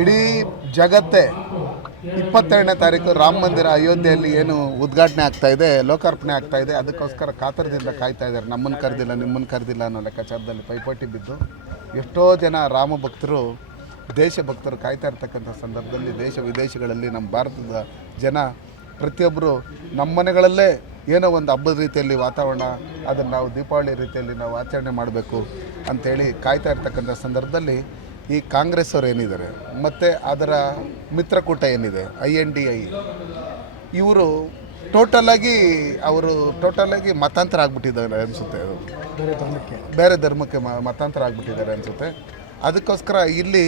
ಇಡೀ ಜಗತ್ತೇ ಇಪ್ಪತ್ತೆರಡನೇ ತಾರೀಕು ರಾಮ ಮಂದಿರ ಅಯೋಧ್ಯೆಯಲ್ಲಿ ಏನು ಉದ್ಘಾಟನೆ ಆಗ್ತಾ ಇದೆ, ಲೋಕಾರ್ಪಣೆ ಆಗ್ತಾ ಇದೆ, ಅದಕ್ಕೋಸ್ಕರ ಕಾತರದಿಂದ ಕಾಯ್ತಾ ಇದ್ದಾರೆ. ನಮ್ಮನ್ನು ಕರೆದಿಲ್ಲ, ನಿಮ್ಮನ್ನು ಕರೆದಿಲ್ಲ ಅನ್ನೋ ಲೆಕ್ಕಾಚಾರದಲ್ಲಿ ಪೈಪೋಟಿ ಬಿದ್ದು ಎಷ್ಟೋ ಜನ ರಾಮ ಭಕ್ತರು, ದೇಶ ಭಕ್ತರು ಕಾಯ್ತಾ ಇರ್ತಕ್ಕಂಥ ಸಂದರ್ಭದಲ್ಲಿ ದೇಶ ವಿದೇಶಗಳಲ್ಲಿ ನಮ್ಮ ಭಾರತದ ಜನ ಪ್ರತಿಯೊಬ್ಬರು ನಮ್ಮ ಮನೆಗಳಲ್ಲೇ ಏನೋ ಒಂದು ಹಬ್ಬದ ರೀತಿಯಲ್ಲಿ ವಾತಾವರಣ, ಅದನ್ನು ನಾವು ದೀಪಾವಳಿ ರೀತಿಯಲ್ಲಿ ನಾವು ಆಚರಣೆ ಮಾಡಬೇಕು ಅಂಥೇಳಿ ಕಾಯ್ತಾ ಇರ್ತಕ್ಕಂಥ ಸಂದರ್ಭದಲ್ಲಿ ಈ ಕಾಂಗ್ರೆಸ್ ಅವರು ಏನಿದ್ದಾರೆ ಮತ್ತು ಅದರ ಮಿತ್ರಕೂಟ ಏನಿದೆ ಐ ಎನ್ ಡಿ ಐ ಇವರು ಟೋಟಲಾಗಿ ಅವರು ಟೋಟಲಾಗಿ ಮತಾಂತರ ಆಗ್ಬಿಟ್ಟಿದ್ದಾರೆ ಅನಿಸುತ್ತೆ ಬೇರೆ ಧರ್ಮಕ್ಕೆ. ಬೇರೆ ಧರ್ಮಕ್ಕೆ ಮತಾಂತರ ಆಗ್ಬಿಟ್ಟಿದ್ದಾರೆ ಅನಿಸುತ್ತೆ. ಅದಕ್ಕೋಸ್ಕರ ಇಲ್ಲಿ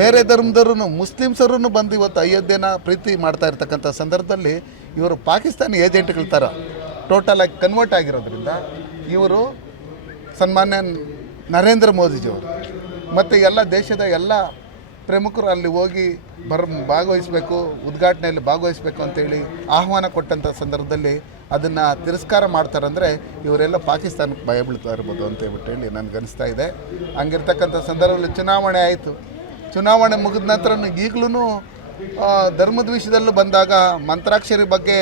ಬೇರೆ ಧರ್ಮದವ್ರೂ ಮುಸ್ಲಿಮ್ಸರೂ ಬಂದು ಇವತ್ತು ಅಯೋಧ್ಯೆನ ಪ್ರೀತಿ ಮಾಡ್ತಾ ಇರ್ತಕ್ಕಂಥ ಸಂದರ್ಭದಲ್ಲಿ ಇವರು ಪಾಕಿಸ್ತಾನಿ ಏಜೆಂಟ್ಗಳ ಥರ ಟೋಟಲಾಗಿ ಕನ್ವರ್ಟ್ ಆಗಿರೋದ್ರಿಂದ ಇವರು ಸನ್ಮಾನ್ಯ ನರೇಂದ್ರ ಮೋದಿಜಿಯವರು ಮತ್ತು ಎಲ್ಲ ದೇಶದ ಎಲ್ಲ ಪ್ರಮುಖರು ಅಲ್ಲಿ ಹೋಗಿ ಬರ್, ಭಾಗವಹಿಸಬೇಕು, ಉದ್ಘಾಟನೆಯಲ್ಲಿ ಭಾಗವಹಿಸಬೇಕು ಅಂತೇಳಿ ಆಹ್ವಾನ ಕೊಟ್ಟಂಥ ಸಂದರ್ಭದಲ್ಲಿ ಅದನ್ನು ತಿರಸ್ಕಾರ ಮಾಡ್ತಾರಂದರೆ ಇವರೆಲ್ಲ ಪಾಕಿಸ್ತಾನಕ್ಕೆ ಭಯ ಬೀಳ್ತಾ ಇರ್ಬೋದು ಅಂತ ಹೇಳ್ಬಿಟ್ಟು ಹೇಳಿ ನನಗೆ ಅನಿಸ್ತಾ ಇದೆ. ಹಂಗಿರ್ತಕ್ಕಂಥ ಸಂದರ್ಭದಲ್ಲಿ ಚುನಾವಣೆ ಆಯಿತು. ಚುನಾವಣೆ ಮುಗಿದ ನಂತರ ಈಗಲೂ ಧರ್ಮದ ವಿಷಯದಲ್ಲೂ ಬಂದಾಗ ಮಂತ್ರಾಕ್ಷರಿ ಬಗ್ಗೆ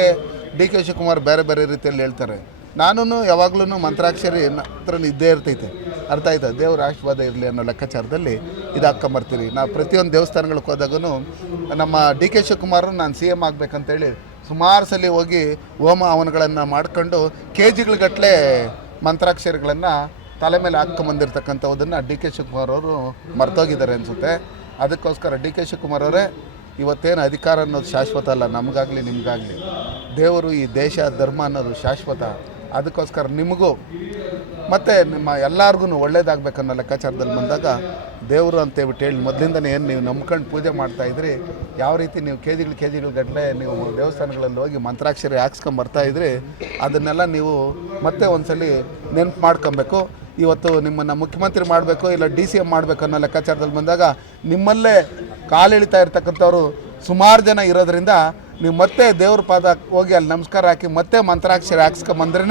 ಡಿ ಕೆ ಶಿವಕುಮಾರ್ ಬೇರೆ ಬೇರೆ ರೀತಿಯಲ್ಲಿ ಹೇಳ್ತಾರೆ. ನಾನು ಯಾವಾಗಲೂ ಮಂತ್ರಾಕ್ಷರಿ ಹತ್ರ ಇದ್ದೇ ಇರ್ತೈತೆ. ಅರ್ಥ ಆಯ್ತಾ? ದೇವರ ಆಶೀರ್ವಾದ ಇರಲಿ ಅನ್ನೋ ಲೆಕ್ಕಾಚಾರದಲ್ಲಿ ಇದು ಹಾಕ್ಕೊಂಬರ್ತೀರಿ ನಾವು ಪ್ರತಿಯೊಂದು ದೇವಸ್ಥಾನಗಳಿಗೆ ಹೋದಾಗೂ ನಮ್ಮ ಡಿ ಕೆ ಶಿವಕುಮಾರ್ ನಾನು ಸಿ ಎಂ ಆಗಬೇಕಂತೇಳಿ ಸುಮಾರು ಸಲ ಹೋಗಿ ಹೋಮ ಹವನಗಳನ್ನು ಮಾಡ್ಕೊಂಡು ಕೆ ಜಿಗಳಗಟ್ಲೆ ಮಂತ್ರಾಕ್ಷರಗಳನ್ನು ತಲೆ ಮೇಲೆ ಹಾಕ್ಕೊಂಬಂದಿರ್ತಕ್ಕಂಥದ್ದನ್ನು ಡಿ ಕೆ ಶಿವಕುಮಾರ್ ಅವರು ಮರ್ತೋಗಿದ್ದಾರೆ ಅನಿಸುತ್ತೆ. ಅದಕ್ಕೋಸ್ಕರ ಡಿ ಕೆ ಶಿವಕುಮಾರ್ ಅವರೇ, ಇವತ್ತೇನು ಅಧಿಕಾರ ಅನ್ನೋದು ಶಾಶ್ವತ ಅಲ್ಲ, ನಮಗಾಗಲಿ ನಿಮಗಾಗಲಿ. ದೇವರು ಈ ದೇಶ, ಧರ್ಮ ಅನ್ನೋದು ಶಾಶ್ವತ. ಅದಕ್ಕೋಸ್ಕರ ನಿಮಗೂ ಮತ್ತು ನಿಮ್ಮ ಎಲ್ಲರಿಗೂ ಒಳ್ಳೇದಾಗಬೇಕನ್ನೋ ಲೆಕ್ಕಾಚಾರದಲ್ಲಿ ಬಂದಾಗ ದೇವರು ಅಂತೇಳ್ಬಿಟ್ಟು ಹೇಳಿ ಮೊದಲಿಂದನೇ ಏನು ನೀವು ನಂಬ್ಕೊಂಡು ಪೂಜೆ ಮಾಡ್ತಾ ಇದ್ರಿ, ಯಾವ ರೀತಿ ನೀವು ಕೆ ಜಿಗಳು ಕೆ ಜಿಗಳು ಗಟ್ಟಲೆ ನೀವು ದೇವಸ್ಥಾನಗಳಲ್ಲಿ ಹೋಗಿ ಮಂತ್ರಾಕ್ಷರಿ ಹಾಕ್ಸ್ಕೊಂಡ್ ಬರ್ತಾ ಇದ್ರಿ, ಅದನ್ನೆಲ್ಲ ನೀವು ಮತ್ತೆ ಒಂದ್ಸಲಿ ನೆನ್ಪು ಮಾಡ್ಕೊಬೇಕು. ಇವತ್ತು ನಿಮ್ಮನ್ನು ಮುಖ್ಯಮಂತ್ರಿ ಮಾಡಬೇಕು ಇಲ್ಲ ಡಿ ಸಿ ಎಂ ಮಾಡಬೇಕು ಅನ್ನೋ ಲೆಕ್ಕಾಚಾರದಲ್ಲಿ ಬಂದಾಗ ನಿಮ್ಮಲ್ಲೇ ಕಾಲಿಳಿತಾ ಇರ್ತಕ್ಕಂಥವ್ರು ಸುಮಾರು ಜನ ಇರೋದ್ರಿಂದ ನೀವು ಮತ್ತೆ ದೇವ್ರ ಪಾದ ಹೋಗಿ ಅಲ್ಲಿ ನಮಸ್ಕಾರ ಹಾಕಿ ಮತ್ತೆ ಮಂತ್ರಾಕ್ಷರ ಹಾಕ್ಸ್ಕೊಂಬಂದ್ರೆ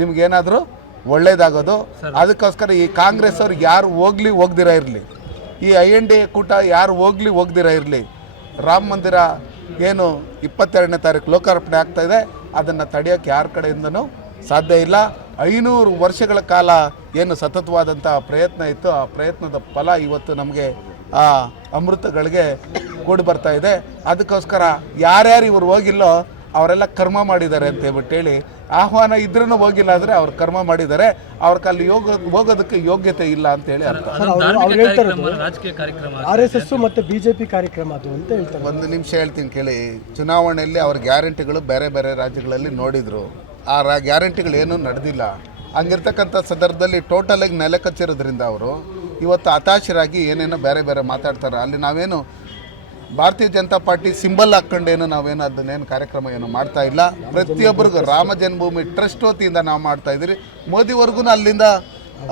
ನಿಮ್ಗೇನಾದರೂ ಒಳ್ಳೇದಾಗೋದು. ಅದಕ್ಕೋಸ್ಕರ ಈ ಕಾಂಗ್ರೆಸ್ ಅವ್ರಿಗೆ ಯಾರು ಹೋಗ್ಲಿ ಹೋಗ್ದಿರ ಇರಲಿ. ಈ ಐ ಎನ್ ಡಿ ಕೂಟ ಯಾರು ಹೋಗ್ಲಿ ಹೋಗ್ದಿರ ಇರಲಿ. ರಾಮ ಮಂದಿರ ಏನು ಇಪ್ಪತ್ತೆರಡನೇ ತಾರೀಕು ಲೋಕಾರ್ಪಣೆ ಆಗ್ತಾ ಇದೆ. ಅದನ್ನು ತಡೆಯೋಕ್ಕೆ ಯಾರ ಕಡೆಯಿಂದನೂ ಸಾಧ್ಯ ಇಲ್ಲ. ಐನೂರು ವರ್ಷಗಳ ಕಾಲ ಏನು ಸತತವಾದಂಥ ಪ್ರಯತ್ನ ಇತ್ತು. ಆ ಪ್ರಯತ್ನದ ಫಲ ಇವತ್ತು ನಮಗೆ ಆ ಅಮೃತಗಳಿಗೆ ಕೂಡಿ ಬರ್ತಾ ಇದೆ. ಅದಕ್ಕೋಸ್ಕರ ಯಾರ್ಯಾರು ಇವರು ಹೋಗಿಲ್ಲೋ ಅವರೆಲ್ಲ ಕರ್ಮ ಮಾಡಿದ್ದಾರೆ ಅಂತ ಹೇಳ್ಬಿಟ್ಟು ಹೇಳಿ. ಆಹ್ವಾನ ಇದ್ರೂ ಹೋಗಿಲ್ಲ ಅಂದರೆ ಅವ್ರು ಕರ್ಮ ಮಾಡಿದ್ದಾರೆ. ಅವ್ರ ಅಲ್ಲಿ ಯೋಗ ಹೋಗೋದಕ್ಕೆ ಯೋಗ್ಯತೆ ಇಲ್ಲ ಅಂತ ಹೇಳಿ ಅರ್ಥ. ಸರ್ ಅವ್ರು ಅವ್ರು ರಾಜಕೀಯ ಕಾರ್ಯಕ್ರಮ ಆರ್ ಎಸ್ ಎಸ್ ಮತ್ತು ಬಿಜೆಪಿ ಕಾರ್ಯಕ್ರಮ ಅದು ಅಂತ ಹೇಳ್ತಾರೆ. ಒಂದು ನಿಮಿಷ ಹೇಳ್ತೀನಿ ಕೇಳಿ. ಚುನಾವಣೆಯಲ್ಲಿ ಅವ್ರ ಗ್ಯಾರಂಟಿಗಳು ಬೇರೆ ಬೇರೆ ರಾಜ್ಯಗಳಲ್ಲಿ ನೋಡಿದ್ರು. ಆ ರಾ ಗ್ಯಾರಂಟಿಗಳು ಏನೂ ನಡೆದಿಲ್ಲ. ಹಂಗಿರ್ತಕ್ಕಂಥ ಸಂದರ್ಭದಲ್ಲಿ ಟೋಟಲಾಗಿ ನೆಲೆ ಕಚ್ಚಿರೋದ್ರಿಂದ ಅವರು. ಇವತ್ತು ಹತಾಶರಾಗಿ ಏನೇನೋ ಬೇರೆ ಬೇರೆ ಮಾತಾಡ್ತಾರೆ. ಅಲ್ಲಿ ನಾವೇನು ಭಾರತೀಯ ಜನತಾ ಪಾರ್ಟಿ ಸಿಂಬಲ್ ಹಾಕ್ಕೊಂಡೇನು ನಾವೇನು ಅದನ್ನೇನು ಕಾರ್ಯಕ್ರಮ ಏನು ಮಾಡ್ತಾ ಇಲ್ಲ. ಪ್ರತಿಯೊಬ್ಬರಿಗೂ ರಾಮ ಜನ್ಮಭೂಮಿ ಟ್ರಸ್ಟ್ ವತಿಯಿಂದ ನಾವು ಮಾಡ್ತಾ ಇದ್ದೀರಿ. ಮೋದಿವರೆಗೂ ಅಲ್ಲಿಂದ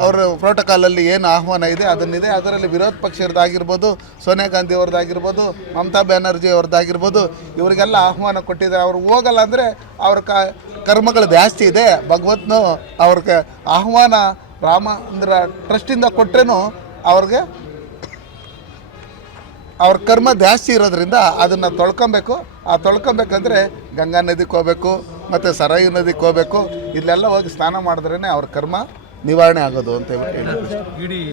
ಅವರ ಪ್ರೋಟೋಕಾಲಲ್ಲಿ ಏನು ಆಹ್ವಾನ ಇದೆ, ಅದನ್ನಿದೆ. ಅದರಲ್ಲಿ ವಿರೋಧ ಪಕ್ಷದಾಗಿರ್ಬೋದು ಸೋನಿಯಾ ಗಾಂಧಿ ಅವ್ರದ್ದಾಗಿರ್ಬೋದು ಮಮತಾ ಬ್ಯಾನರ್ಜಿ ಅವ್ರದ್ದಾಗಿರ್ಬೋದು ಇವರಿಗೆಲ್ಲ ಆಹ್ವಾನ ಕೊಟ್ಟಿದ್ದಾರೆ. ಅವ್ರು ಹೋಗಲ್ಲ ಅಂದರೆ ಅವ್ರ ಕರ್ಮಗಳು ಜಾಸ್ತಿ ಇದೆ. ಭಗವತ್ನು ಅವ್ರಿಗೆ ಆಹ್ವಾನ ರಾಮ ಅಂದ್ರೆ ಟ್ರಸ್ಟಿಂದ ಕೊಟ್ರೇನು ಅವ್ರಿಗೆ ಅವ್ರ ಕರ್ಮ ಜಾಸ್ತಿ ಇರೋದ್ರಿಂದ ಅದನ್ನು ತೊಳ್ಕೊಬೇಕು. ಆ ತೊಳ್ಕೊಬೇಕಂದ್ರೆ ಗಂಗಾ ನದಿಗೆ ಹೋಗ್ಬೇಕು, ಮತ್ತು ಸರಾಯಿ ನದಿಗೆ ಹೋಗ್ಬೇಕು. ಇಲ್ಲೆಲ್ಲ ಹೋಗಿ ಸ್ನಾನ ಮಾಡಿದ್ರೇ ಅವ್ರ ಕರ್ಮ ನಿವಾರಣೆ ಆಗೋದು ಅಂತ ಹೇಳಿ